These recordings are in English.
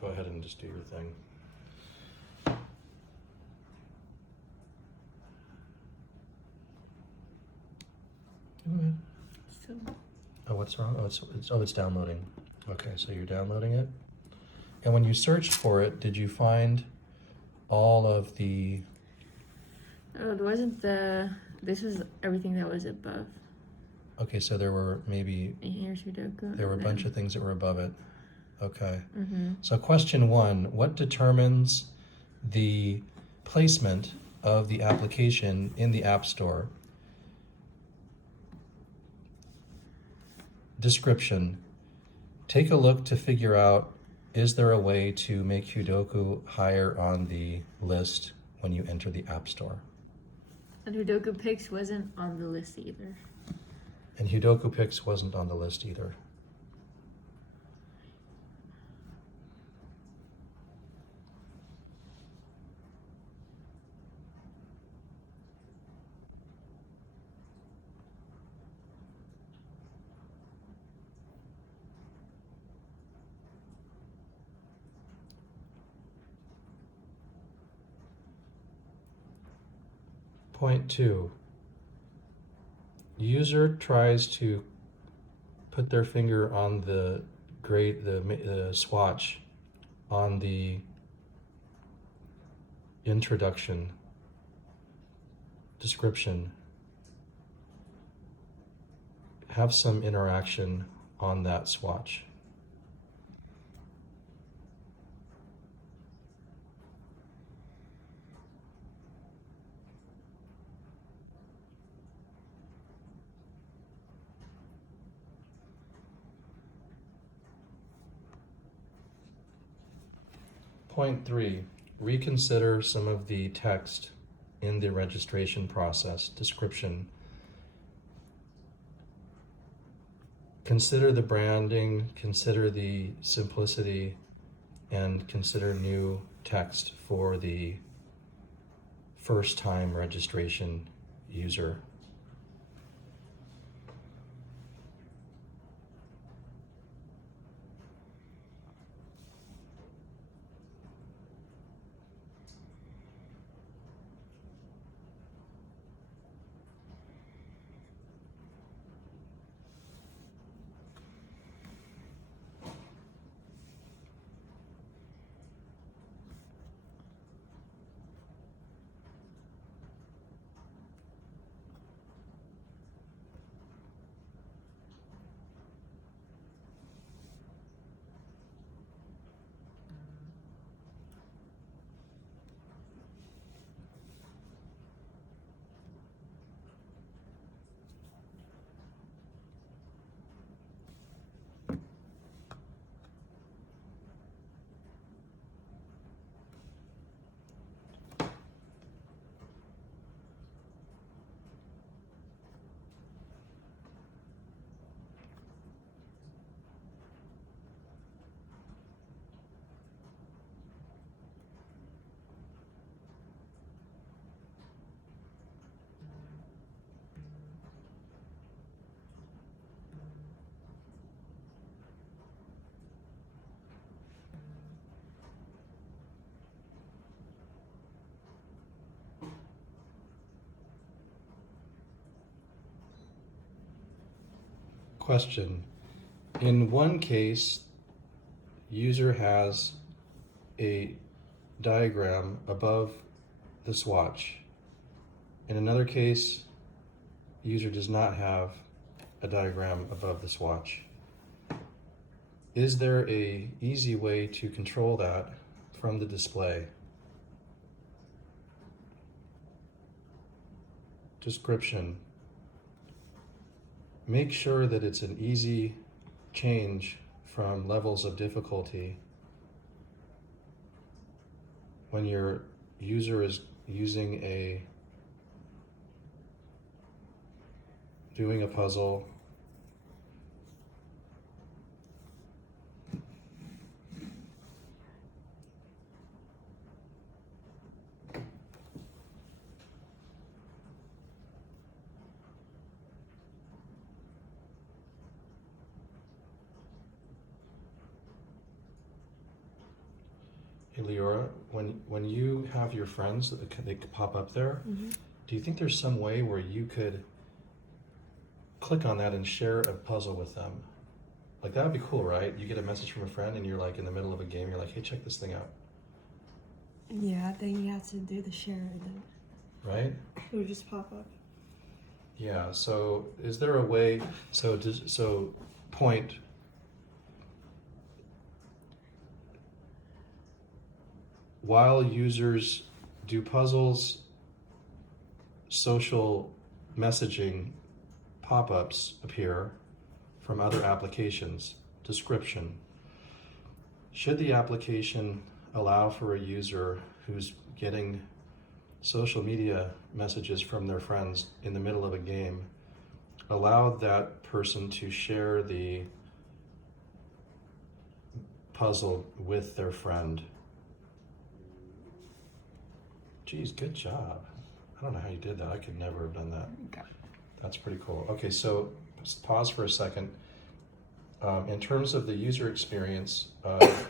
go ahead and just do your thing. Go ahead. So, Oh, what's wrong? It's downloading. Okay, so you're downloading it. And when you searched for it, did you find all of the... oh, it wasn't the. This was everything that was above. Okay, so there were maybe... And here's Huedoku. There were a bunch of things that were above it. Okay. Mm-hmm. So question 1, what determines the placement of the application in the App Store? Description. Take a look to figure out, is there a way to make Huedoku higher on the list when you enter the App Store? And Huedoku Pix wasn't on the list either. And Huedoku Pix wasn't on the list either. Point 2. User tries to put their finger on the swatch on the introduction description. Have some interaction on that swatch. Point 3, reconsider some of the text in the registration process description. Consider the branding, consider the simplicity, and consider new text for the first-time registration user. Question. In one case, user has a diagram above the swatch. In another case, user does not have a diagram above the swatch. Is there an easy way to control that from the display? Description. Make sure that it's an easy change from levels of difficulty when your user is doing a puzzle, Hey, Leora, when you have your friends, they pop up there, do you think there's some way where you could click on that and share a puzzle with them? Like that would be cool, right? You get a message from a friend and you're like in the middle of a game, you're like, hey, check this thing out. Yeah, then you have to do the share and then Right? it would just pop up. Yeah, so is there a way, so point, while users do puzzles, social messaging pop-ups appear from other applications. Description. Should the application allow for a user who's getting social media messages from their friends in the middle of a game, allow that person to share the puzzle with their friend? Geez, good job. I don't know how you did that. I could never have done that. Okay. That's pretty cool. Okay, so pause for a second. In terms of the user experience of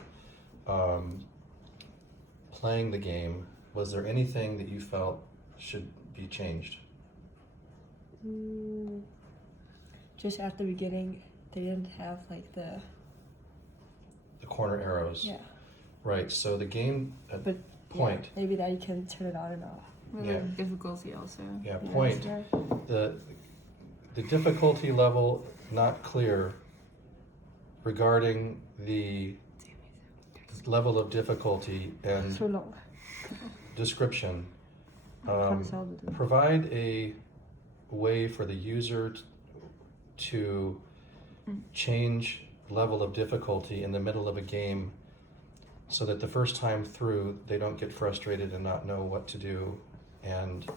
playing the game, was there anything that you felt should be changed? Just at the beginning, they didn't have like the corner arrows. yeah. Right, so the game at But point. yeah, maybe that you can turn it on and off. With Yeah. the difficulty also. Yeah, Yeah, point. so- The difficulty level not clear regarding the level of difficulty and So long. description. Cancel the- Provide a way for the user to change level of difficulty in the middle of a game so that the first time through they don't get frustrated and not know what to do. And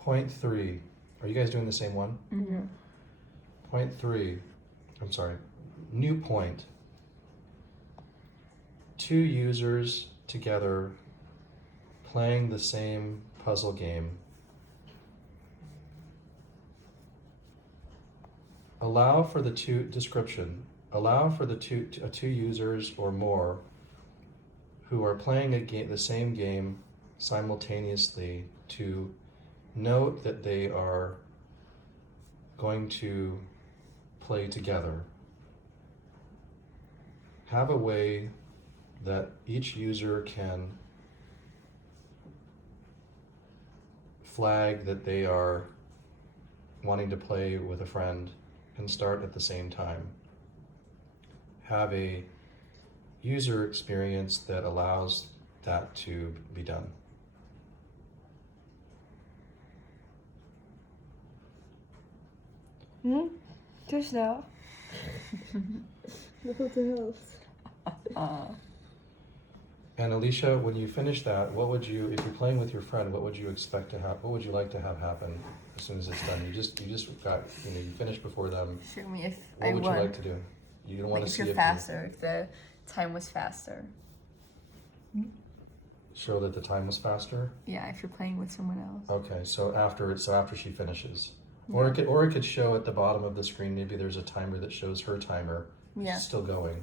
point 3. Are you guys doing the same one? Mm-hmm. Point 3. I'm sorry. New point. 2 users together playing the same puzzle game. Allow for the two users or more who are playing the same game simultaneously to note that they are going to play together. Have a way that each user can flag that they are wanting to play with a friend and start at the same time. Have a user experience that allows that to be done. Just now. And Alicia, when you finish that, what would you, if you're playing with your friend, what would you expect to have? What would you like to have happen as soon as it's done? You just got, you finished before them. Show me if What I would won. you like to do? You don't want Like to if see you're if faster, if the time was faster. show that the time was faster. Yeah, if you're playing with someone else. Okay, so after she finishes, or it could show at the bottom of the screen. Maybe there's a timer that shows her timer Yeah. still going,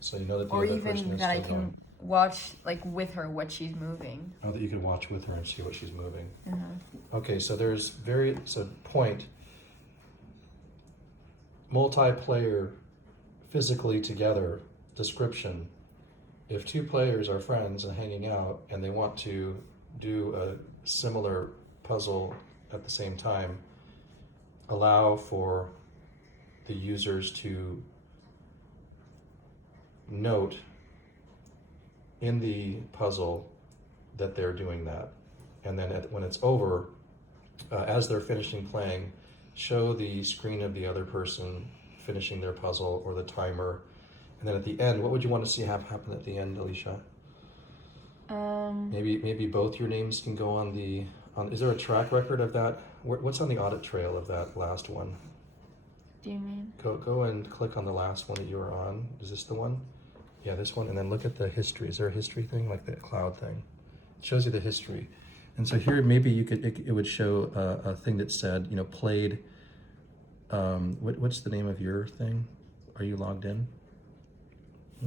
so you know that the Or other person even is that I still can going. watch like with her what she's moving. Oh, that you can watch with her and see what she's moving. Uh-huh. Okay, so there's point. Multiplayer, physically together. Description. If 2 players are friends and hanging out and they want to do a similar puzzle at the same time, allow for the users to note in the puzzle that they're doing that. And then when it's over, as they're finishing playing, show the screen of the other person finishing their puzzle or the timer. And then at the end, what would you want to see happen at the end, Alicia? Maybe both your names can go on the. Is there a track record of that? What's on the audit trail of that last one? Do you mean? Go and click on the last one that you were on. Is this the one? Yeah, this one. And then look at the history. Is there a history thing, like the cloud thing? It shows you the history. And so here, maybe you could, it would show a thing that said, you know, played, what's the name of your thing? Are you logged in?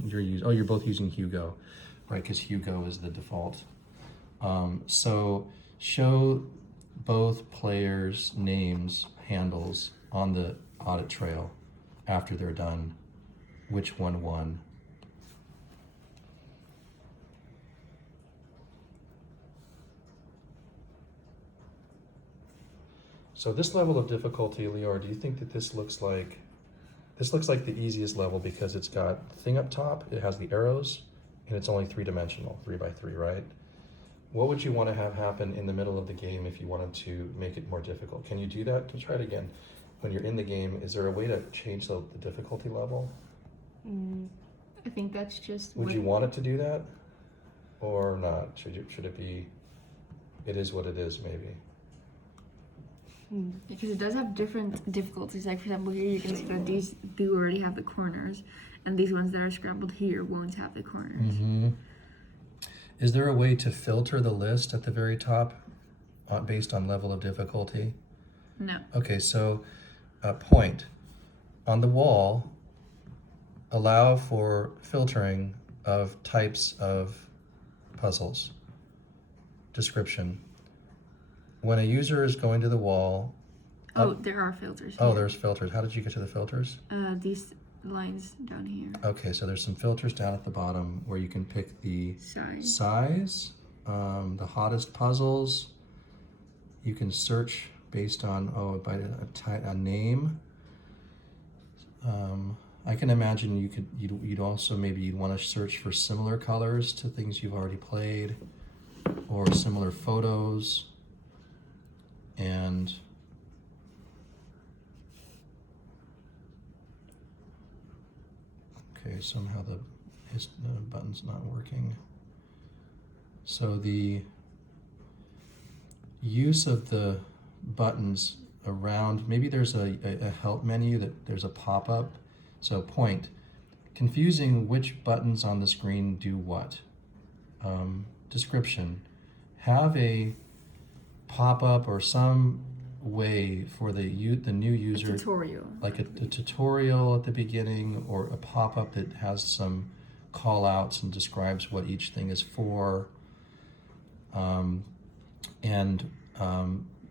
You're both using Hugo, right? Because Hugo is the default. So show both players' names, handles on the audit trail after they're done. Which one won? So this level of difficulty, Lior, do you think that this looks like the easiest level because it's got the thing up top, it has the arrows, and it's only 3-dimensional, 3x3, right? What would you want to have happen in the middle of the game if you wanted to make it more difficult? Can you do that? Try it again. When you're in the game, is there a way to change the difficulty level? I think that's just. Would you want it to do that, or not? Should it be? It is what it is, maybe. Because it does have different difficulties. Like, for example, here you can see that these do already have the corners, and these ones that are scrambled here won't have the corners. Mm-hmm. Is there a way to filter the list at the very top based on level of difficulty? No. Okay, so point. On the wall, allow for filtering of types of puzzles. Description. When a user is going to the wall... There are filters Oh, here. there's filters. How did you get to the filters? These lines down here. Okay, so there's some filters down at the bottom where you can pick the size, the hottest puzzles. You can search based on, by a name. I can imagine you'd also maybe want to search for similar colors to things you've already played, or similar photos. And okay, somehow the button's not working. So the use of the buttons around, maybe there's a help menu that there's a pop-up. So point, confusing which buttons on the screen do what. Description, have a pop-up or some way for the new user, Tutorial. like a tutorial at the beginning, or a pop-up that has some call-outs and describes what each thing is for, and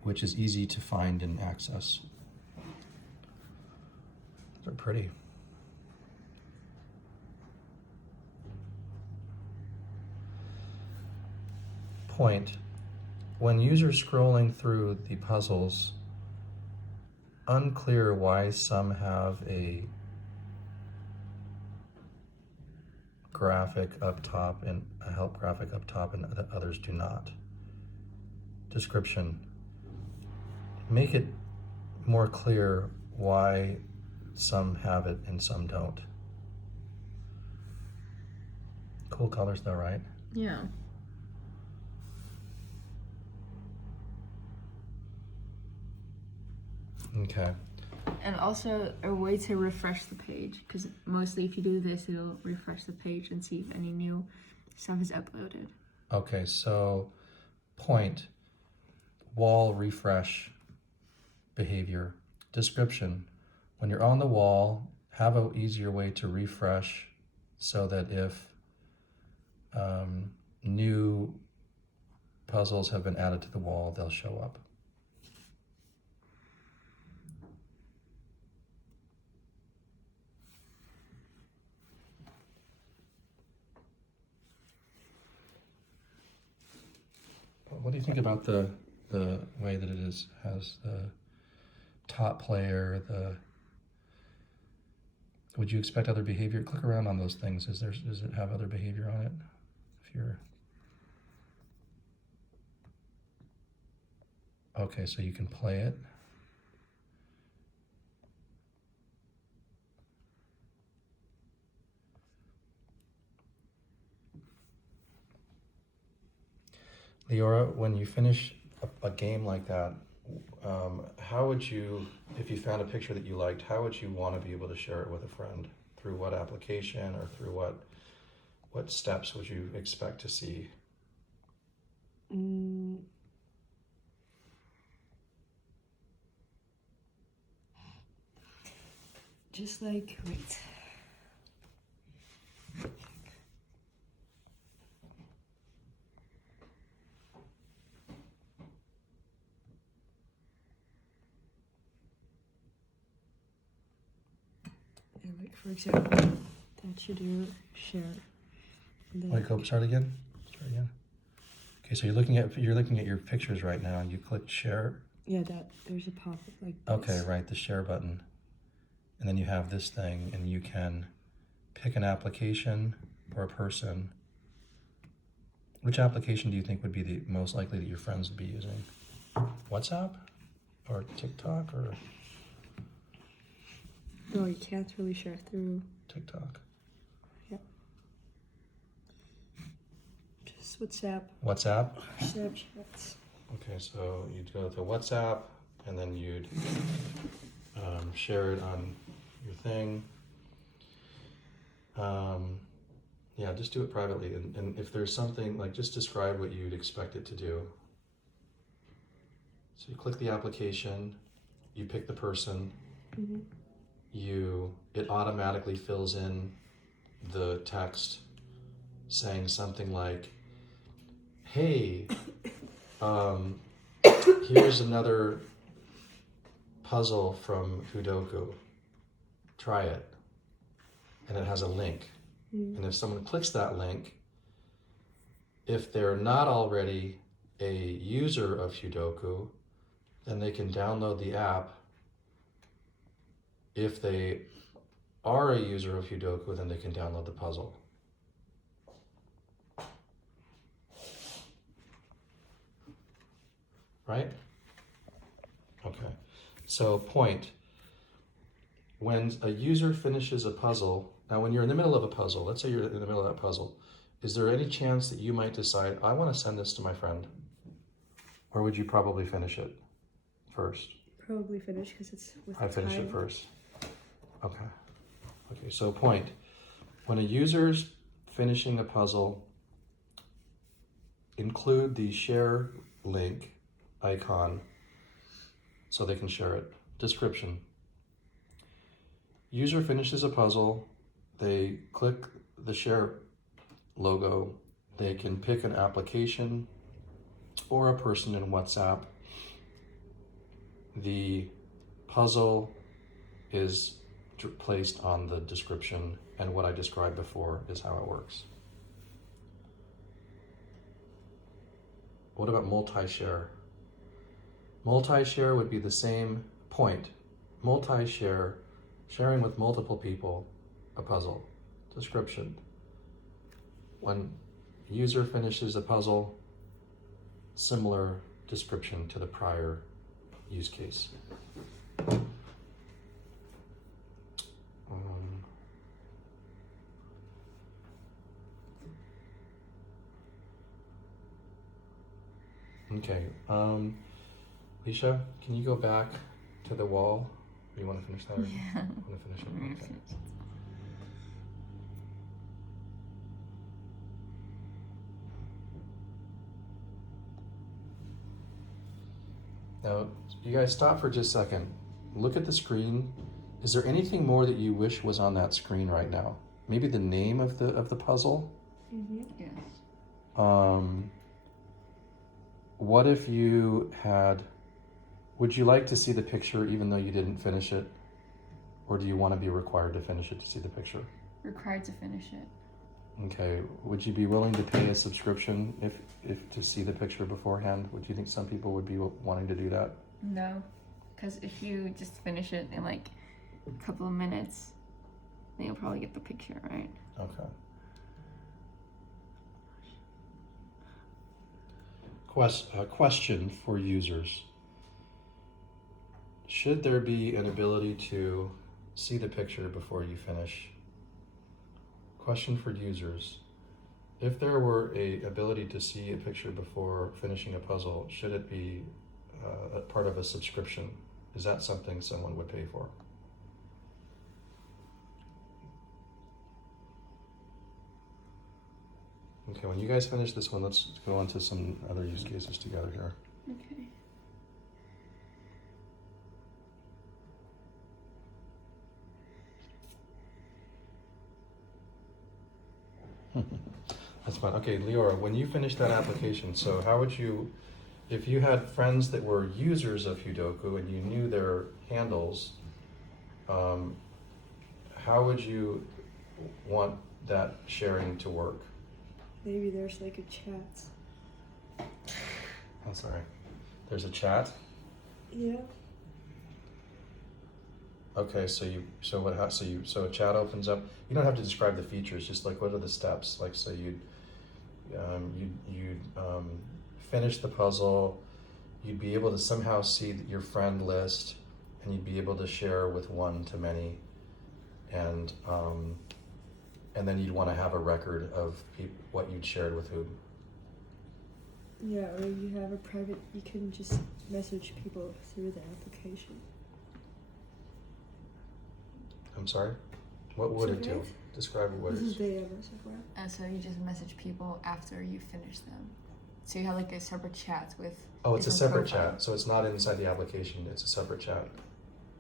which is easy to find and access. They're pretty. Point. When users scrolling through the puzzles, unclear why some have a graphic up top and a help graphic up top and others do not. Description. Make it more clear why some have it and some don't. Cool colors though, right? Yeah. Okay. And also a way to refresh the page, because mostly if you do this, it'll refresh the page and see if any new stuff is uploaded. Okay, so point, wall refresh behavior. Description, when you're on the wall, have an easier way to refresh so that if new puzzles have been added to the wall, they'll show up. What do you think about the way that it has the top player, would you expect other behavior? Click around on those things. Does it have other behavior on it? If you're okay, so you can play it. Leora, when you finish a game like that, how would you, if you found a picture that you liked, how would you want to be able to share it with a friend? Through what application, or through what steps would you expect to see? just like, wait. And like, for example, that you do share. And then, Wait, go start again. Start again. Okay, so you're looking at your pictures right now. You click share. yeah, that there's a pop-up like this. Okay, right, the share button. And then you have this thing, and you can pick an application or a person. Which application do you think would be the most likely that your friends would be using? WhatsApp or TikTok or No, you can't really share through TikTok? just WhatsApp WhatsApp? or Snapchat. Okay, so you'd go to WhatsApp, and then you'd share it on your thing. Yeah, just do it privately. And if there's something, like, just describe what you'd expect it to do. So you click the application, you pick the person, Mm-hmm. it automatically fills in the text saying something like, hey, here's another puzzle from Huedoku. Try it. And it has a link. And if someone clicks that link, if they're not already a user of Huedoku, then they can download the app. If they are a user of Huedoku, then they can download the puzzle. Right? Okay. So point. When a user finishes a puzzle, now when you're in the middle of a puzzle, let's say you're in the middle of that puzzle, is there any chance that you might decide, I want to send this to my friend? Or would you probably finish it first? Probably finish because it's with I finish time. it first. Okay. Okay, so point. When a user's finishing a puzzle, include the share link icon so they can share it. Description. User finishes a puzzle, they click the share logo, they can pick an application or a person in WhatsApp. The puzzle is placed on the description, and what I described before is how it works. What about multi-share? Multi-share would be the same point. Multi-share, sharing with multiple people a puzzle. Description. When user finishes a puzzle, similar description to the prior use case. Okay, Lisha, can you go back to the wall? Or you want to finish that? Or Yeah. Want to finish it? Okay. Now, you guys stop for just a second. Look at the screen. Is there anything more that you wish was on that screen right now? Maybe the name of the puzzle? Mm-hmm. Yes. What if you had... Would you like to see the picture even though you didn't finish it? Or do you want to be required to finish it to see the picture? Required to finish it. Okay. Would you be willing to pay a subscription if to see the picture beforehand? Would you think some people would be wanting to do that? No, because if you just finish it in like a couple of minutes, then you'll probably get the picture, right? Okay. Question for users. Should there be an ability to see the picture before you finish? Question for users. If there were a ability to see a picture before finishing a puzzle, should it be a part of a subscription? Is that something someone would pay for? Okay, when you guys finish this one, let's go on to some other use cases together here. Okay. That's fine. Okay, Leora, when you finish that application, so how would you, if you had friends that were users of Huedoku and you knew their handles, how would you want that sharing to work? Maybe there's like a chat. I'm sorry. There's a chat? Yeah. Okay, so a chat opens up. You don't have to describe the features, just like what are the steps? Like, so you'd finish the puzzle, you'd be able to somehow see your friend list, and you'd be able to share with one to many, and then you'd want to have a record of what you'd shared with whom. Yeah, or you have a private, you can just message people through the application. I'm sorry? What would it do? Sorry? Describe what it This is. is the message web. So you just message people after you finish them. So you have like a separate chat with. Oh, it's a different separate profiles. chat, so it's not inside the application, it's a separate chat.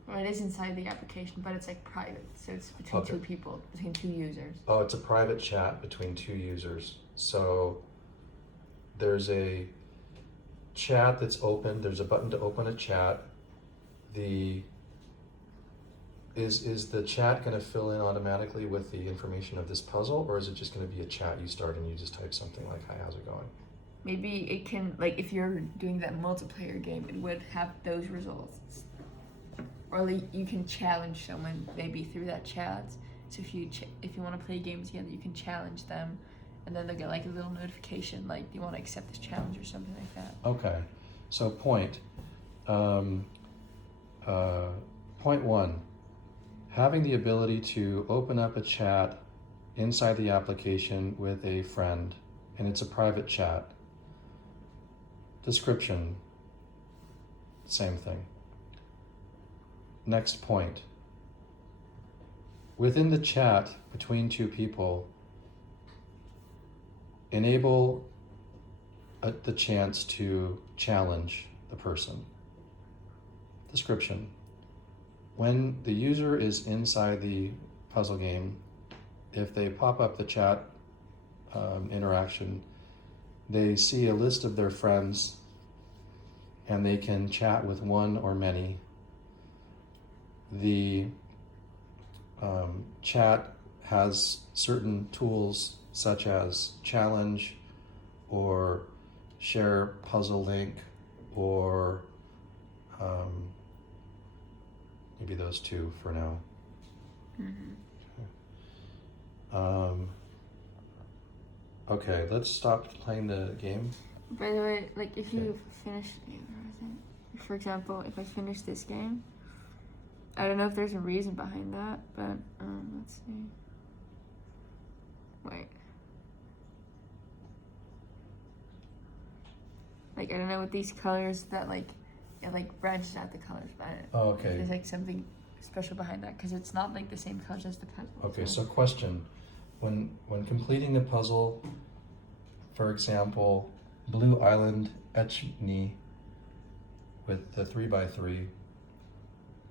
Well, it is inside the application, but it's like private. So it's between Okay. two people, between two users. Oh, it's a private chat between two users. So there's a chat that's open, there's a button to open a chat. Is the chat gonna fill in automatically with the information of this puzzle, or is it just gonna be a chat you start and you just type something like, "Hi, how's it going?" Maybe it can, like, if you're doing that multiplayer game, it would have those results. Or like you can challenge someone maybe through that chat. So if you want to play a game together, you can challenge them, and then they'll get like a little notification, like, "Do you want to accept this challenge?" or something like that. Okay, so point 1, having the ability to open up a chat inside the application with a friend, and it's a private chat. Description, same thing. Next point. Within the chat between two people, enable the chance to challenge the person. Description. When the user is inside the puzzle game, if they pop up the chat interaction, they see a list of their friends and they can chat with one or many. The chat has certain tools such as challenge or share puzzle link, or maybe those two for now. Okay, let's stop playing the game. By the way, like, if you finish, for example, if I finish this game, I don't know if there's a reason behind that, but let's see. Wait. Like, I don't know, with these colors that, like, it like branches out the colors, but Oh, okay. there's like something special behind that because it's not like the same colors as the puzzle. Okay, so question. When completing a puzzle, for example, Blue Island Etchni with the 3x3,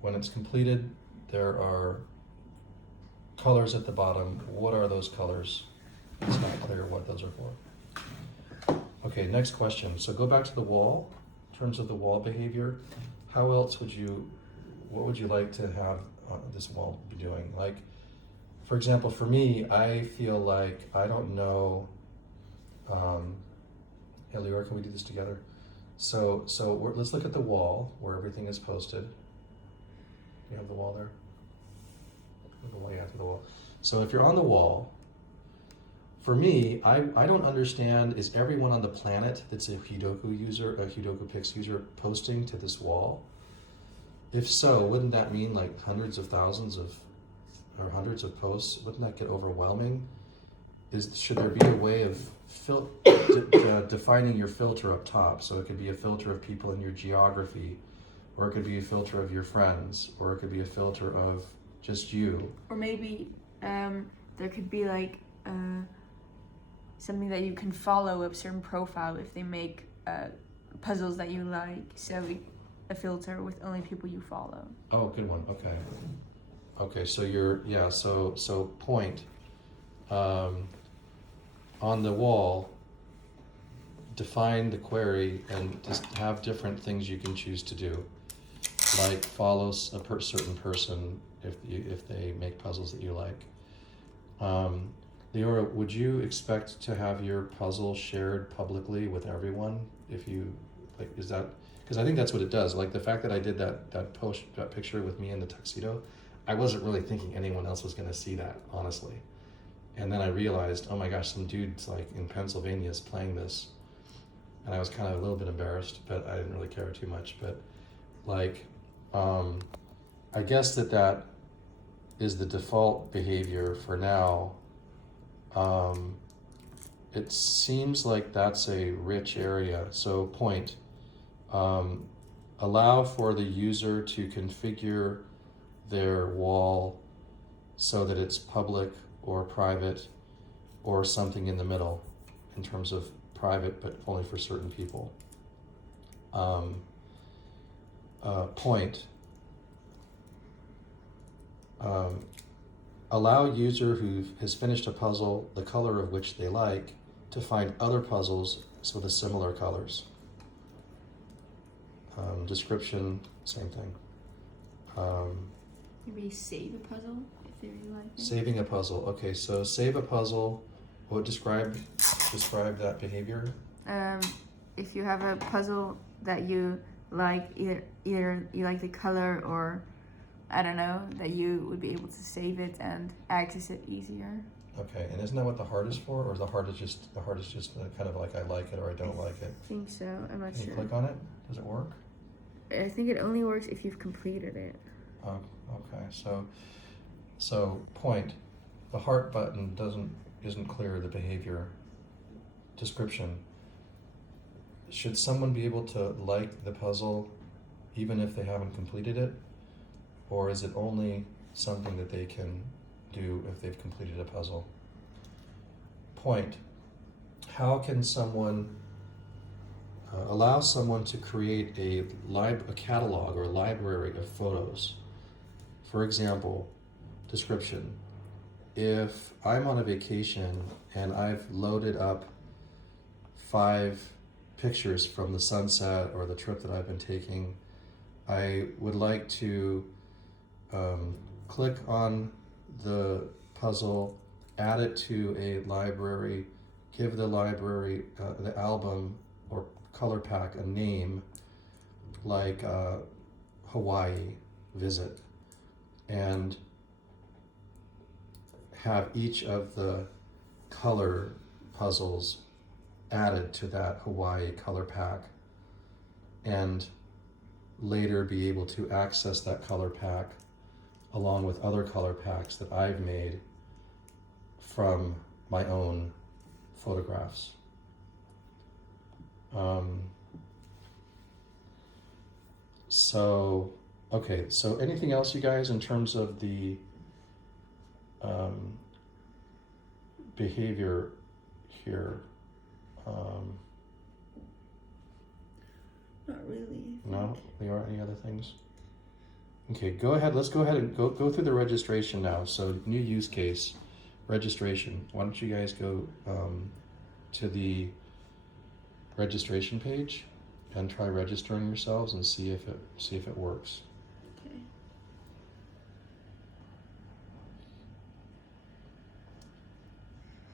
when it's completed, there are colors at the bottom. What are those colors? It's not clear what those are for. Okay, next question. So go back to the wall. In terms of the wall behavior, how else what would you like to have this wall be doing? Like, for example, for me, I feel like I don't know. Hey, Leora, can we do this together? So let's look at the wall where everything is posted. You have the wall there? The wall, yeah, to the wall. So if you're on the wall, for me, I don't understand, is everyone on the planet that's a Huedoku user, a Huedoku Pix user, posting to this wall? If so, wouldn't that mean like hundreds of thousands of, or hundreds of posts? Wouldn't that get overwhelming? Should there be a way of defining your filter up top? So it could be a filter of people in your geography, or it could be a filter of your friends, or it could be a filter of just you. Or maybe there could be like something that you can follow a certain profile if they make puzzles that you like. So a filter with only people you follow. Oh, good one. Okay. Okay, so so point. on the wall, define the query and just have different things you can choose to do, like follow a certain person if they make puzzles that you like. Leora, would you expect to have your puzzle shared publicly with everyone? If you like, is that, because I think that's what it does. Like the fact that I did that picture with me in the tuxedo, I wasn't really thinking anyone else was going to see that, honestly. And then I realized, oh my gosh, some dude's like in Pennsylvania is playing this. And I was kind of a little bit embarrassed, but I didn't really care too much. But like, I guess that is the default behavior for now. It seems like that's a rich area. So point, allow for the user to configure their wall so that it's public or private or something in the middle in terms of private but only for certain people. Point, allow user who has finished a puzzle, the color of which they like, to find other puzzles with the similar colors. Description, same thing. Maybe save a puzzle if they really like it. Saving a puzzle. Okay, so save a puzzle. What describe that behavior? If you have a puzzle that you like, either you like the color or I don't know, that you would be able to save it and access it easier. Okay, and isn't that what the heart is for, or is the heart just kind of like I like it or I don't like it? I think so. I'm not Can sure. you click on it? Does it work? I think it only works if you've completed it. Oh, okay. So point, the heart button isn't clear. The behavior description. Should someone be able to like the puzzle even if they haven't completed it, or is it only something that they can do if they've completed a puzzle? Point, how can someone allow someone to create a catalog or a library of photos? For example, description, if I'm on a vacation and I've loaded up 5 pictures from the sunset or the trip that I've been taking, I would like to click on the puzzle, add it to a library, give the library, the album or color pack a name like Hawaii visit, and have each of the color puzzles added to that Hawaii color pack, and later be able to access that color pack along with other color packs that I've made from my own photographs. So anything else, you guys, in terms of the behavior here? Not really. No? There are any other things? Okay, go ahead. Let's go ahead and go through the registration now. So new use case, registration. Why don't you guys go to the registration page and try registering yourselves and see if it works. Okay.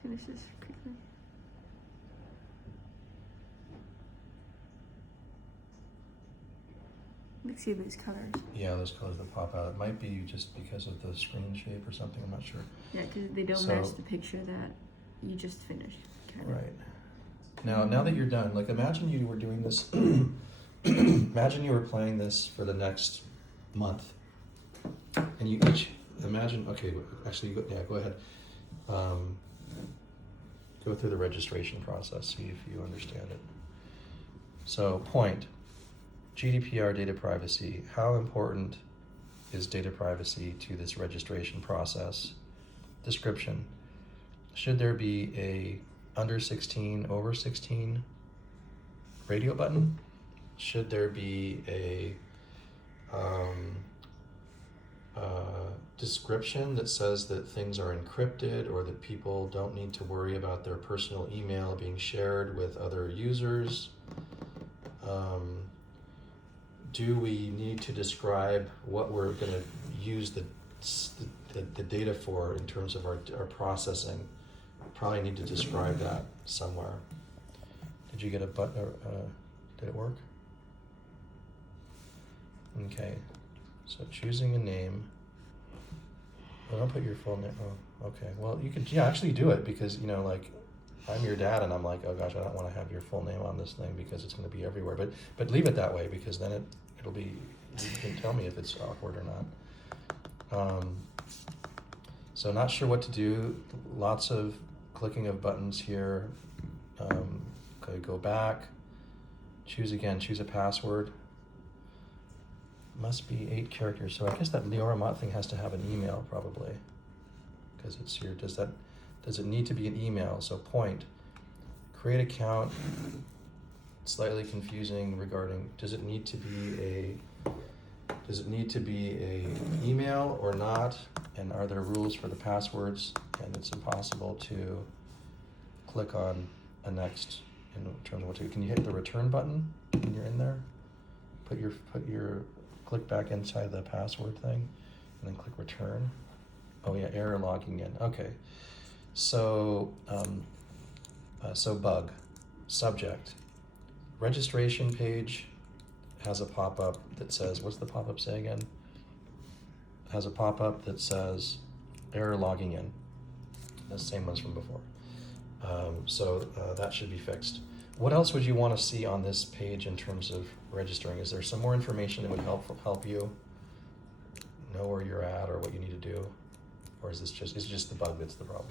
Finish this quickly. Let's see these colors. Yeah, those colors that pop out. It might be just because of the screen shape or something. I'm not sure. Yeah, because they don't match the picture that you just finished. Kind of. Right. Now that you're done, like imagine you were doing this. Imagine you were playing this for the next month, and you each imagine. Okay, actually, go ahead. Go through the registration process. See if you understand it. So, point. GDPR data privacy. How important is data privacy to this registration process? Description. Should there be a under 16, over 16 radio button? Should there be a description that says that things are encrypted or that people don't need to worry about their personal email being shared with other users? Do we need to describe what we're going to use the data for in terms of our processing? Probably need to describe that somewhere. Did you get a button? Did it work? Okay, so choosing a name. Well, don't put your full name. Oh, okay. Well, you could actually do it because, you know, like, I'm your dad and I'm like, oh gosh, I don't want to have your full name on this thing because it's going to be everywhere. But leave it that way because then it'll be, you can tell me if it's awkward or not. So not sure what to do. Lots of clicking of buttons here. Okay, go back. Choose again. Choose a password. Must be 8 characters. So I guess that Leora Mott thing has to have an email probably, because it's your. Does it need to be an email? So point. Create account. Slightly confusing regarding. Does it need to be a email or not? And are there rules for the passwords? And it's impossible to click on a next in terms of what to do. Can you hit the return button when you're in there? Put your click back inside the password thing and then click return. Oh yeah, error logging in. Okay. So bug, subject, registration page has a pop-up that says, what's the pop-up say again? Has a pop-up that says error logging in. The same ones from before. So that should be fixed. What else would you want to see on this page in terms of registering? Is there some more information that would help you know where you're at or what you need to do? Or is it just the bug that's the problem?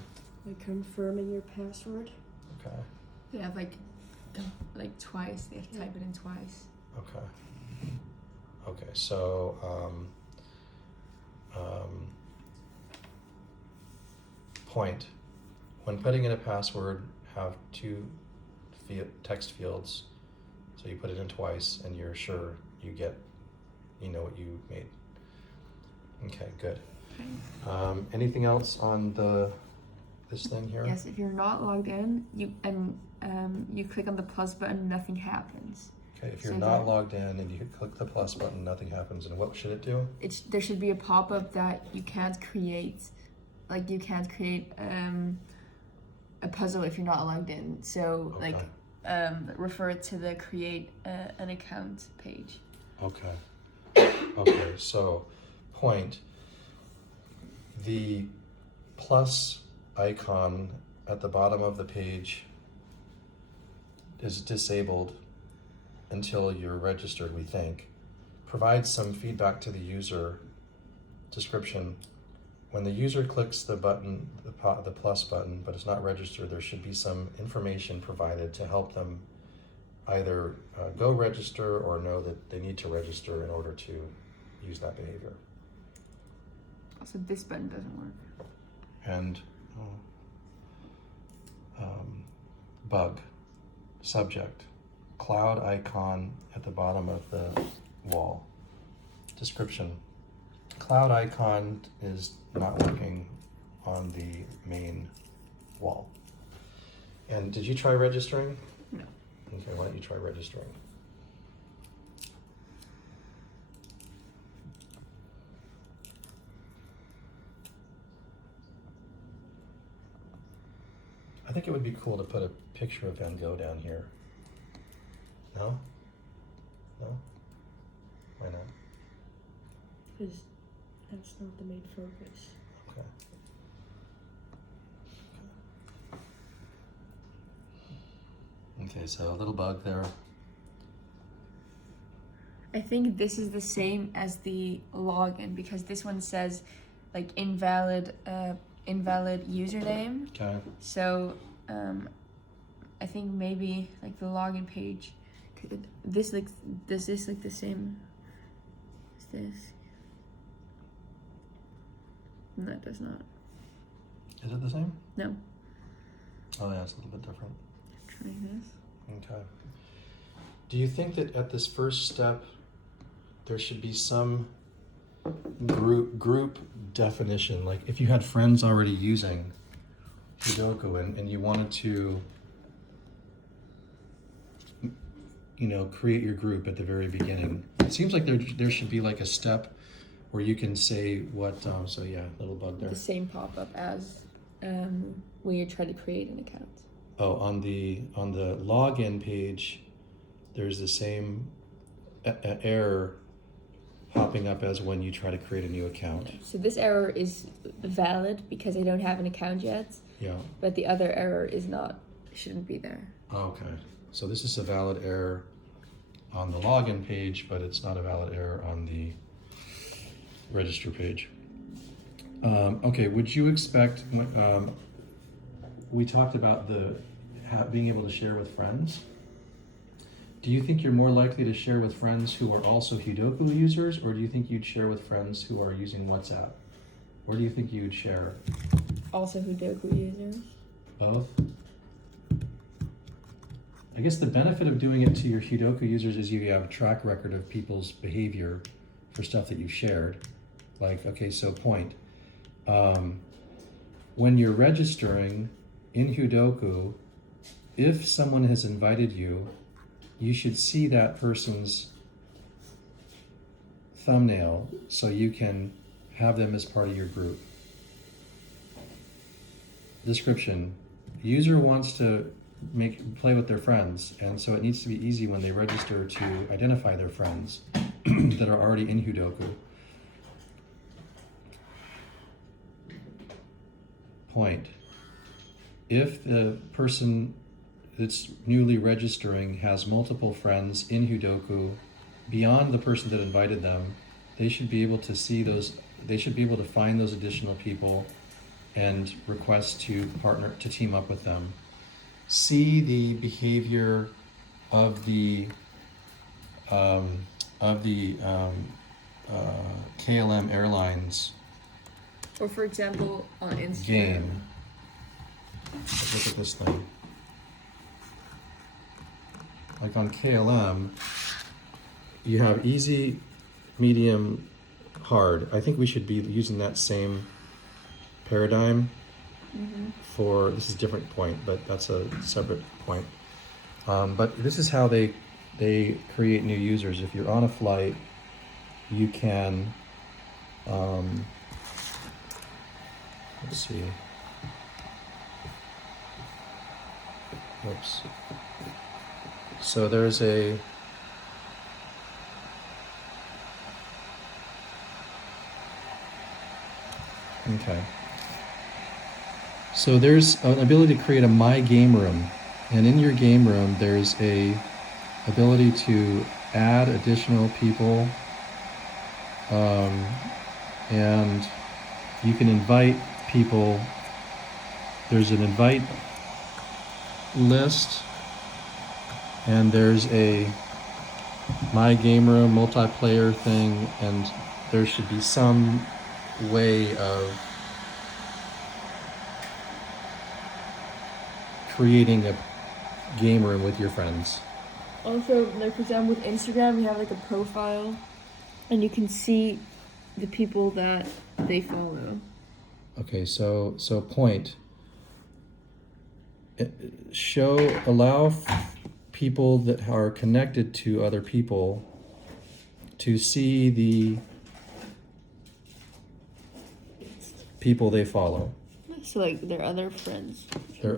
Like confirming your password. Okay. They have like twice. They have to type it in twice. Okay. Okay. So point. When putting in a password, have 2 text fields. So you put it in twice, and you're sure you know what you made. Okay. Good. Okay. Anything else on this thing here? Yes, if you're not logged in, you click on the plus button, nothing happens. Okay, if you're So not logged in and you click the plus button, nothing happens. And what should it do? There should be a pop-up that you can't create, a puzzle if you're not logged in. So Okay. refer it to the create an account page. Okay. Okay, so point. The plus icon at the bottom of the page is disabled until you're registered, we think. Provide some feedback to the user. Description. When the user clicks the button, the plus button, but it's not registered, there should be some information provided to help them either go register or know that they need to register in order to use that behavior. Also, this button doesn't work. And bug, subject, cloud icon at the bottom of the wall. Description. Cloud icon is not working on the main wall. And did you try registering? No. Okay, why don't you try registering? I think it would be cool to put a picture of Van Gogh down here. No? No? Why not? Because that's not the main focus. Okay. Okay, so a little bug there. I think this is the same as the login because this one says invalid username. Okay. So I think maybe the login page, does this look the same as this? No, it does not. Is it the same? No. Oh yeah, it's a little bit different. Try this. Okay. Do you think that at this first step there should be some group definition. Like if you had friends already using Huedoku and you wanted to, you know, create your group at the very beginning. It seems like there should be like a step where you can say what. So yeah, little bug there. The same pop-up as when you try to create an account. Oh, on the login page, there's the same error popping up as when you try to create a new account. So this error is valid because I don't have an account yet. Yeah. But the other error is not, shouldn't be there. Okay. So this is a valid error on the login page, but it's not a valid error on the register page. Okay, would you expect, we talked about being able to share with friends. Do you think you're more likely to share with friends who are also Huedoku users, or do you think you'd share with friends who are using WhatsApp? Where do you think you'd share? Also Huedoku users. Both? I guess the benefit of doing it to your Huedoku users is you have a track record of people's behavior for stuff that you've shared. Like, okay, so point. When you're registering in Huedoku, if someone has invited you, you should see that person's thumbnail so you can have them as part of your group. Description. User wants to play with their friends, and so it needs to be easy when they register to identify their friends that are already in Huedoku. Point. If the person that's newly registering has multiple friends in Huedoku beyond the person that invited them, they should be able to see those, they should be able to find those additional people and request to team up with them. See the behavior of the KLM Airlines Or for example, on Instagram. game. Look at this thing. Like on KLM, you have easy, medium, hard. I think we should be using that same paradigm for, this is a different point, but that's a separate point. But this is how they create new users. If you're on a flight, you can, let's see. Oops. So there's a, okay. So there's an ability to create a My Game Room. And in your game room, there's a ability to add additional people. And you can invite people. There's an invite list. And there's a My Game Room multiplayer thing. And there should be some way of creating a game room with your friends. Also, like for example, with Instagram, you have like a profile, and you can see the people that they follow. Okay, so point. Allow people that are connected to other people to see the people they follow. So like their other friends.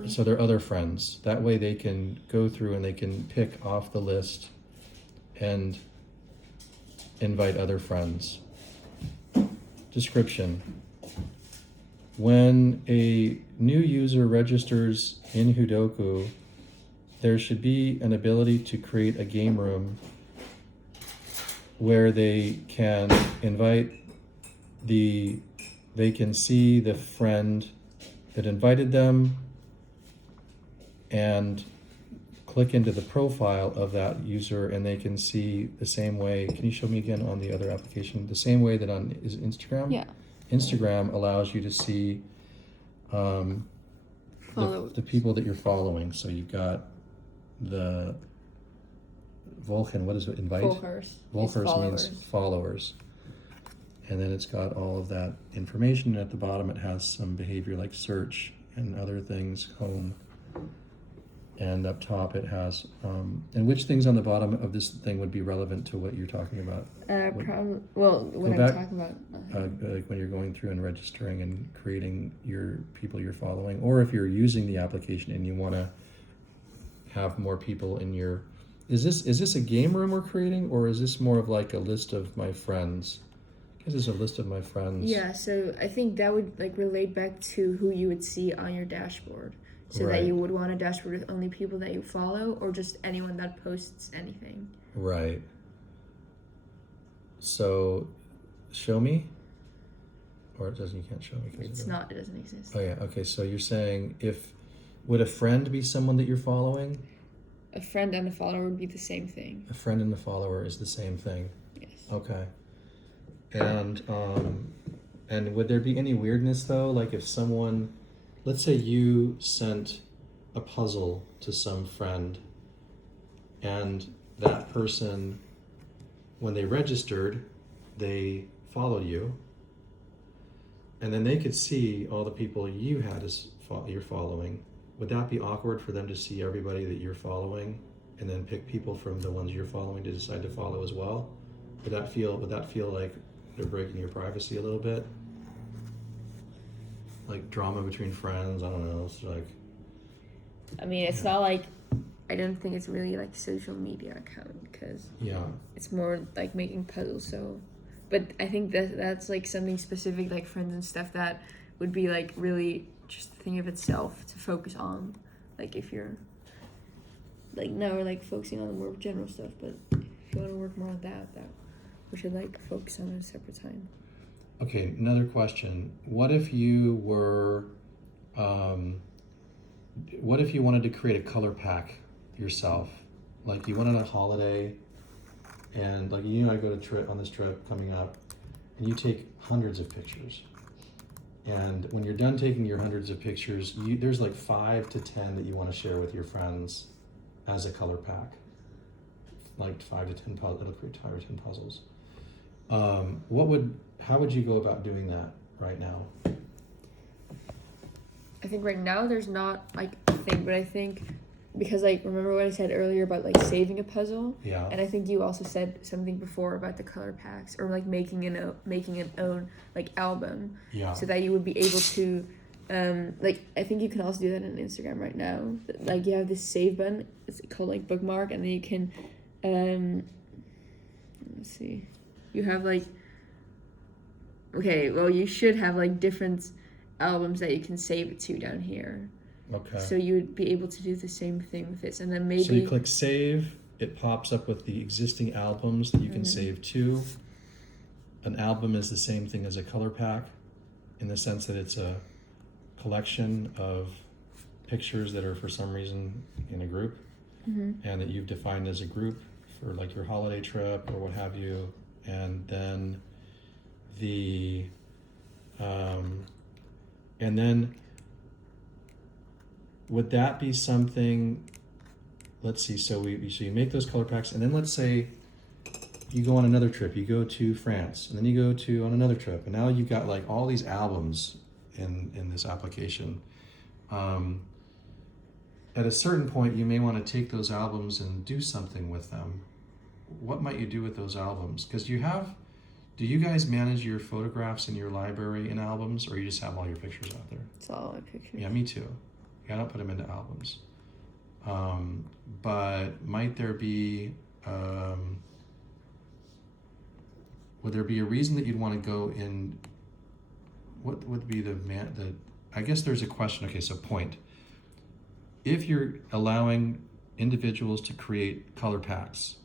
So they're other friends. That way they can go through and they can pick off the list and invite other friends. Description. When a new user registers in Huedoku, there should be an ability to create a game room where they can they can see the friend that invited them and click into the profile of that user, and they can see the same way. Can you show me again on the other application? The same way that on is it Instagram? Yeah. Instagram allows you to see the people that you're following. So you've got the Vulcan, what is it, invite? Volkers. Volkers means followers. and then it's got all of that information. And at the bottom, it has some behavior like search and other things, home. And up top, it has, and which things on the bottom of this thing would be relevant to what you're talking about? Probably. Well, what I'm back. talking about. Like when you're going through and registering and creating your people you're following, or if you're using the application and you want to have more people in your, is this a game room we're creating, or is this more of like a list of my friends? This is a list of my friends. Yeah, so I think that would like relate back to who you would see on your dashboard. So Right. that you would want a dashboard with only people that you follow, or just anyone that posts anything. Right. So, show me? Or it doesn't, you can't show me. 'Cause It's not, it doesn't exist. Oh yeah, okay, so you're saying would a friend be someone that you're following? A friend and a follower would be the same thing. A friend and a follower is the same thing. Yes. Okay. And would there be any weirdness though? Like if someone, let's say you sent a puzzle to some friend and that person, when they registered, they followed you, and then they could see all the people you had as you're following. Would that be awkward for them to see everybody that you're following and then pick people from the ones you're following to decide to follow as well? Would that feel like they're breaking your privacy a little bit? Like drama between friends, I don't know, it's like... I mean, it's Yeah. not like, I don't think it's really like a social media account, because Yeah, it's more like making puzzles, so. But I think that's like something specific, like friends and stuff, that would be like really just a thing of itself to focus on. Like if you're, like now we're like focusing on the more general stuff, but if you want to work more on that we should like focus on it at a separate time. okay, another question. What if you were, what if you wanted to create a color pack yourself? Like you went on a holiday and like you and I go on this trip coming up and you take hundreds of pictures. And when you're done taking your hundreds of pictures, there's like 5 to 10 that you want to share with your friends as a color pack. Like 5 to 10 puzzles, it'll create 5 or 10 puzzles. How would you go about doing that right now? I think right now there's not like a thing, but I think because like remember what I said earlier about like saving a puzzle? Yeah. And I think you also said something before about the color packs, or like making an own like album, Yeah. so that you would be able to like I think you can also do that on Instagram right now. Like you have this save button, it's called like bookmark, and then you can let's see. You have like, okay, well you should have like different albums that you can save it to down here. Okay. So you would be able to do the same thing with this, and then maybe. So you click save, it pops up with the existing albums that you can save to. An album is the same thing as a color pack in the sense that it's a collection of pictures that are for some reason in a group and that you've defined as a group for like your holiday trip or what have you. And then and then would that be something, let's see, so you make those color packs, and then let's say you go on another trip, you go to France, and then you go on another trip, and now you've got like all these albums in this application. At a certain point, you may want to take those albums and do something with them. What might you do with those albums? Because do you guys manage your photographs in your library in albums, or you just have all your pictures out there? It's all my pictures. Yeah, me too. Yeah, I don't put them into albums. But might there be, would there be a reason that you'd want to go in, what would be I guess there's a question, okay, so point. If you're allowing individuals to create color packs,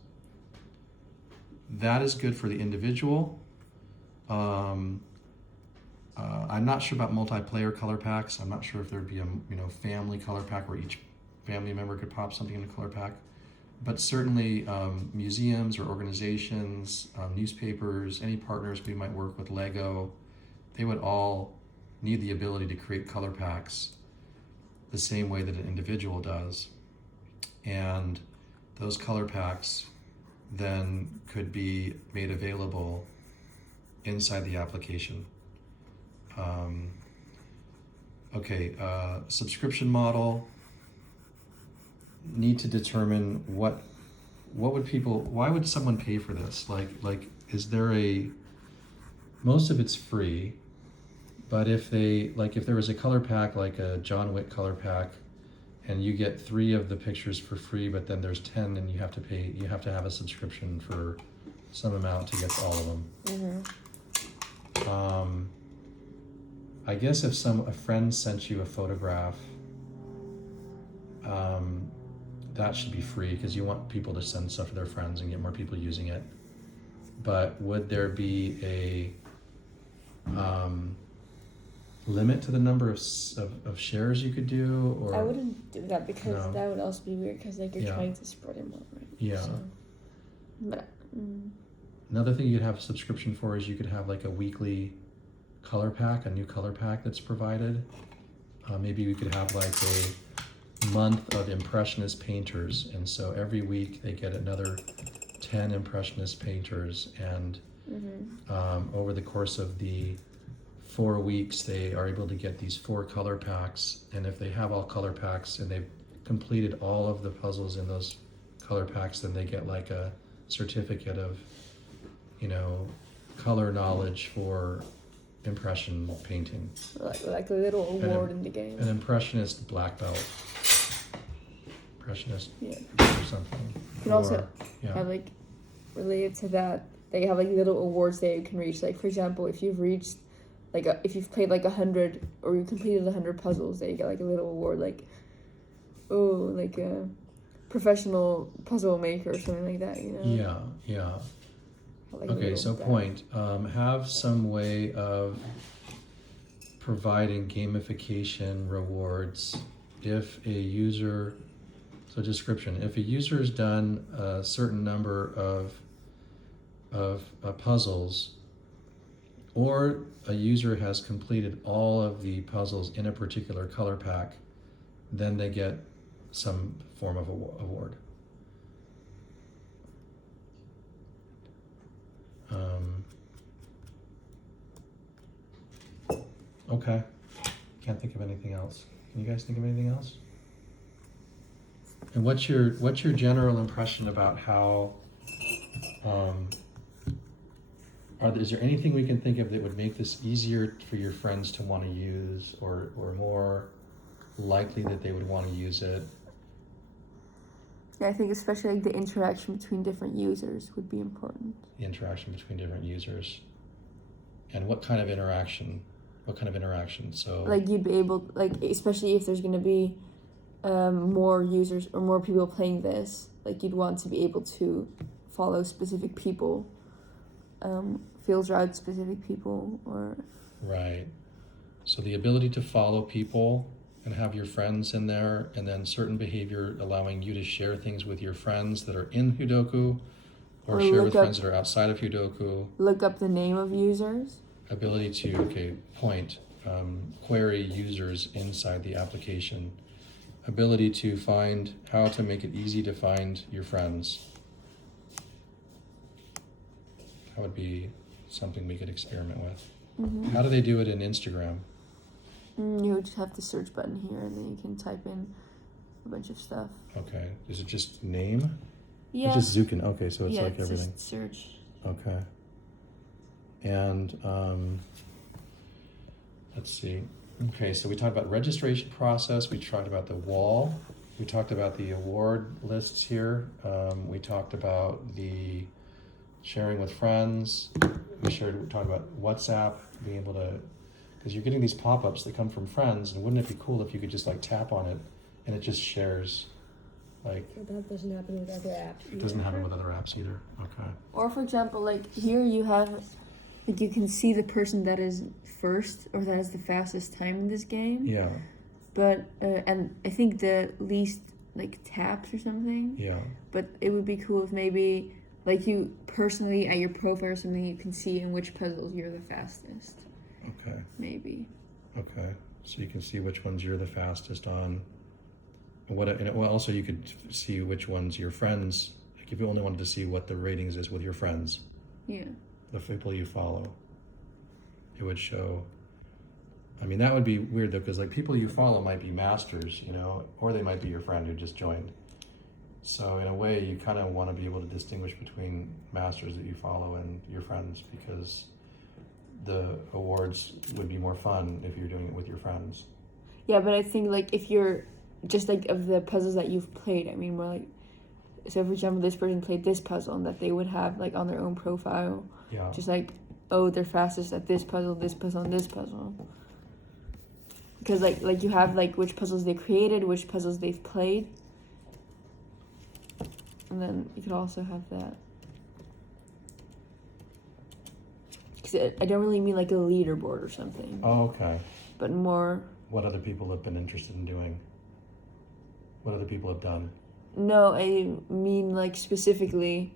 that is good for the individual. I'm not sure about multiplayer color packs. I'm not sure if there'd be a family color pack where each family member could pop something in a color pack. But certainly museums or organizations, newspapers, any partners we might work with, Lego, they would all need the ability to create color packs the same way that an individual does. And those color packs then could be made available inside the application. Okay, subscription model. Need to determine why would someone pay for this? Like, is there most of it's free, but if there was a color pack, like a John Wick color pack, and you get 3 of the pictures for free, but then there's 10 and you have to have a subscription for some amount to get all of them. I guess if a friend sent you a photograph, that should be free because you want people to send stuff to their friends and get more people using it. But would there be a limit to the number of shares you could do? Or I wouldn't do that because No. that would also be weird because like you're Yeah. trying to spread it more, right? Yeah. So, but Another thing you could have a subscription for is you could have like a weekly color pack, a new color pack that's provided. Maybe we could have like a month of Impressionist painters, and so every week they get another 10 Impressionist painters, and over the course of the 4 weeks they are able to get these 4 color packs, and if they have all color packs and they've completed all of the puzzles in those color packs, then they get like a certificate of, color knowledge for impression painting. like a little award in the game. An Impressionist black belt. Impressionist Yeah. or something. You can also yeah. have like related to that, they have like little awards that you can reach. Like for example, if you've reached if you've played like 100 or you completed 100 puzzles, then you get like a little award, like like a professional puzzle maker or something like that. Yeah. Like a Okay, little so badge. point. Have some way of providing gamification rewards if a user. So description: if a user has done a certain number of puzzles, or a user has completed all of the puzzles in a particular color pack, then they get some form of award. Okay, can't think of anything else. Can you guys think of anything else? And what's your general impression about how? Is there anything we can think of that would make this easier for your friends to want to use, or more likely that they would want to use it? Yeah, I think especially like the interaction between different users would be important. The interaction between different users, and what kind of interaction? So Like you'd be able, like especially if there's gonna be more users or more people playing this, like you'd want to be able to follow specific people, filter out specific people, or right. So the ability to follow people and have your friends in there, and then certain behavior allowing you to share things with your friends that are in Huedoku, or share with friends that are outside of Huedoku. Look up the name of users. Ability to, query users inside the application. Ability to find how to make it easy to find your friends. That would be something we could experiment with. How do they do it in Instagram? You would just have the search button here, and then you can type in a bunch of stuff. Okay. Is it just name? Yeah. It's just Zukin. Okay, so it's like it's everything. just search. Okay. And let's see. Okay, so we talked about registration process. We talked about the wall. We talked about the award lists here. We talked about the sharing with friends. We talked about WhatsApp, being able to, because you're getting these pop-ups that come from friends, and wouldn't it be cool if you could just like tap on it and it just shares? Like, But that doesn't happen with other apps. it doesn't happen with other apps either. Okay. Or for example, like here you have, like you can see the person that is first or that has the fastest time in this game. Yeah. But and I think the least like taps or something. Yeah. But it would be cool if maybe like you personally at your profile or something you can see in which puzzles you're the fastest. Okay. Maybe. Okay. So you can see which ones you're the fastest on. Also you could see which ones your friends, like if you only wanted to see what the ratings is with your friends, Yeah. the people you follow. it would show. I mean, that would be weird though, because like people you follow might be masters, you know, or they might be your friend who just joined. So in a way, you kind of want to be able to distinguish between masters that you follow and your friends, because the awards would be more fun if you're doing it with your friends. Yeah, but I think like if you're just like of the puzzles that you've played, I mean more like, so for example, this person played this puzzle and that they would have like on their own profile, Yeah. just like, oh, they're fastest at this puzzle, and this puzzle. Because like you have like which puzzles they created, which puzzles they've played, and then you could also have that. Because I don't really mean like a leaderboard or something, Oh, okay. but more. What other people have been interested in doing? What other people have done? No, I mean like specifically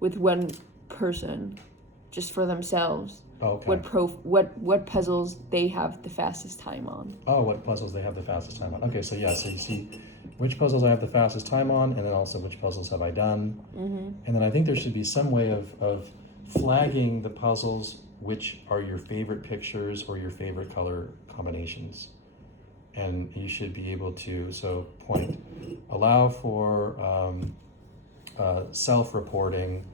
with one person, just for themselves. Oh, okay. What puzzles they have the fastest time on. Oh, what puzzles they have the fastest time on. Okay, so yeah, so you see which puzzles I have the fastest time on, and then also which puzzles have I done. Mm-hmm. And then I think there should be some way of flagging the puzzles which are your favorite pictures or your favorite color combinations. And you should be able to, so point, allow for self-reporting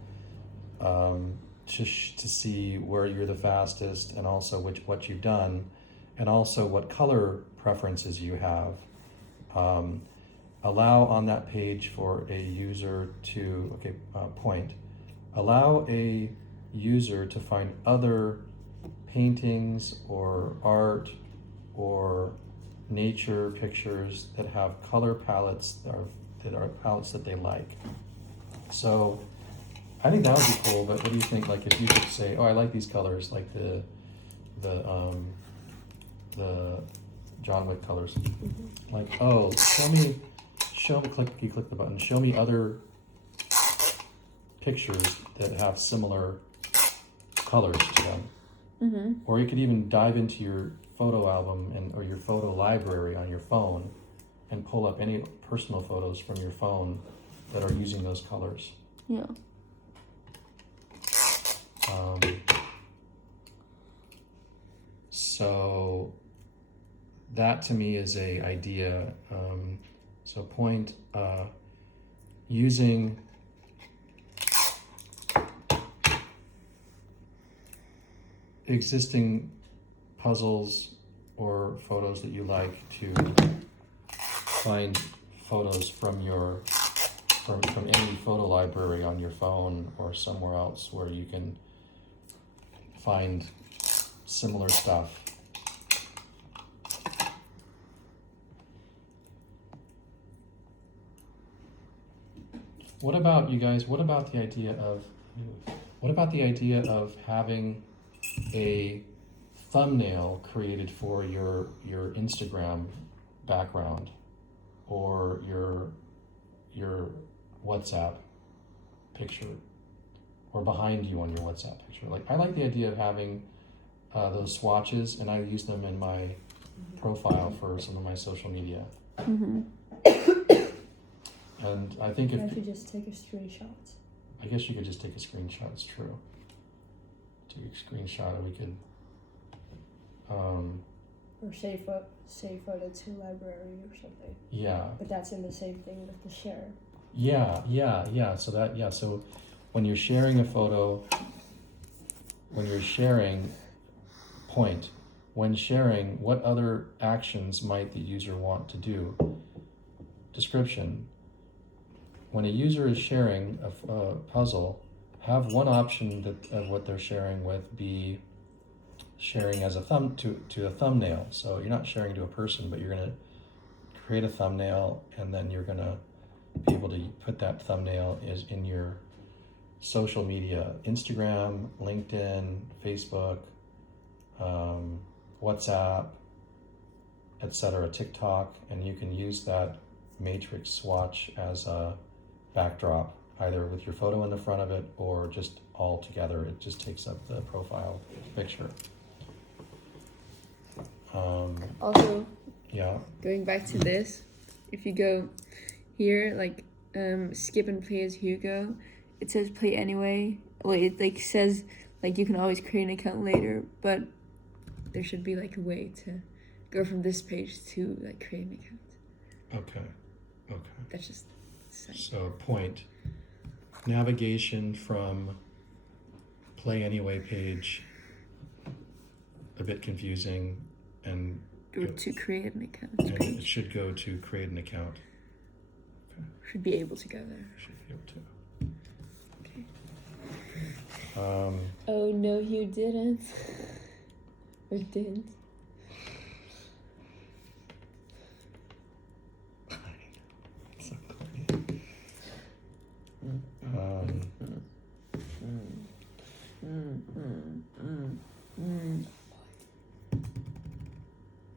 to see where you're the fastest, and also what you've done, and also what color preferences you have. Allow on that page for a user to, point, allow a user to find other paintings or art or nature pictures that have color palettes that are palettes that they like. So I think that would be cool, but what do you think, like if you could say, oh, I like these colors, like the John Wick colors. Like, oh, you click the button, show me other pictures that have similar colors to them. Mm-hmm. Or you could even dive into your photo album or your photo library on your phone and pull up any personal photos from your phone that are using those colors. Yeah. So that to me is a idea. So point using existing puzzles or photos that you like to find photos from from any photo library on your phone or somewhere else where you can find similar stuff. What about you guys? What about the idea of having a thumbnail created for your Instagram background or your WhatsApp picture, or behind you on your WhatsApp picture? Like, I like the idea of having those swatches, and I use them in my profile for some of my social media. Mm-hmm. And I think if you just take a screenshot. I guess you could just take a screenshot. It's true. Take a screenshot, and we could. Or save photo to library or something. Yeah. But that's in the same thing with the share. Yeah. So when you're sharing a photo, point. When sharing, what other actions might the user want to do? Description. When a user is sharing a puzzle, have one option of what they're sharing with be sharing as a to a thumbnail. So you're not sharing to a person, but you're going to create a thumbnail, and then you're going to be able to put that thumbnail in your social media: Instagram, LinkedIn, Facebook, WhatsApp, etc., TikTok, and you can use that matrix swatch as a backdrop, either with your photo in the front of it or just all together. It just takes up the profile picture. Also, Yeah. going back to this, if you go here, like skip and play as Hugo, it says play anyway. Well, it like says like you can always create an account later, but there should be like a way to go from this page to like create an account. Okay. That's just the site. So point navigation from Play Anyway page, a bit confusing, and Or to create an account. and it Page. should go to create an account. Should be able to go there. Should be able Okay. to. Oh no, you didn't. Or didn't. So corny.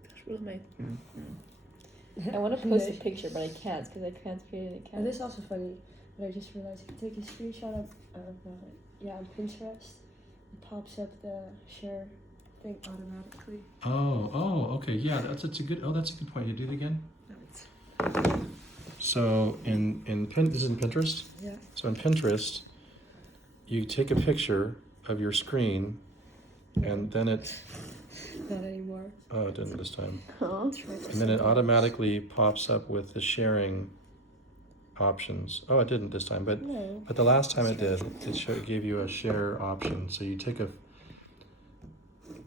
Gosh, what am I? I want to post a picture, but I can't because I can't create an And account. this is also funny, but I just realized if you take a screenshot of, on Pinterest, it pops up the share thing automatically. Okay, yeah, that's a good point. You do it again. No, it's So this is in Pinterest. Yeah. So in Pinterest, you take a picture of your screen, and then it Not anymore. it didn't this time. huh? And then it automatically pops up with the sharing options. Oh, it didn't this time, but No. the last time it did. It gave you a share option. So you take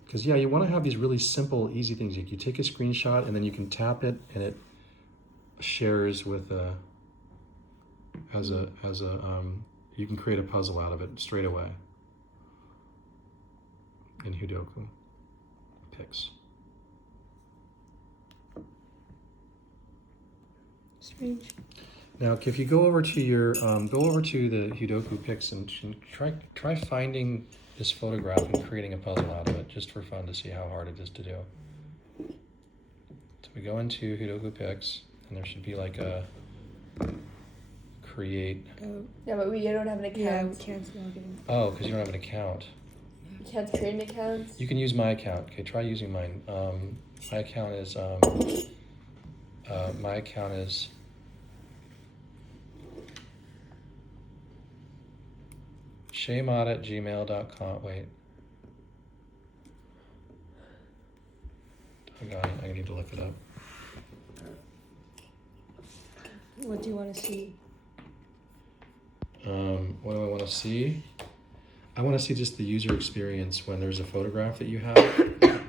because you want to have these really simple, easy things. You take a screenshot and then you can tap it, and it shares with you can create a puzzle out of it straight away in Huedoku Pix. Strange. Now, if you go over to your the Huedoku Pix and try finding this photograph and creating a puzzle out of it, just for fun, to see how hard it is to do. So we go into Huedoku Pix, and there should be like a create. Oh. Yeah, but you don't have an Yeah, we account. can't log in. Oh, because you don't have an account. You can't create an account. You can use my account. Okay, try using mine. My account is shaymod@gmail.com. Wait. I need to look it up. What do you want to see? What do I want to see? I want to see just the user experience when there's a photograph that you have.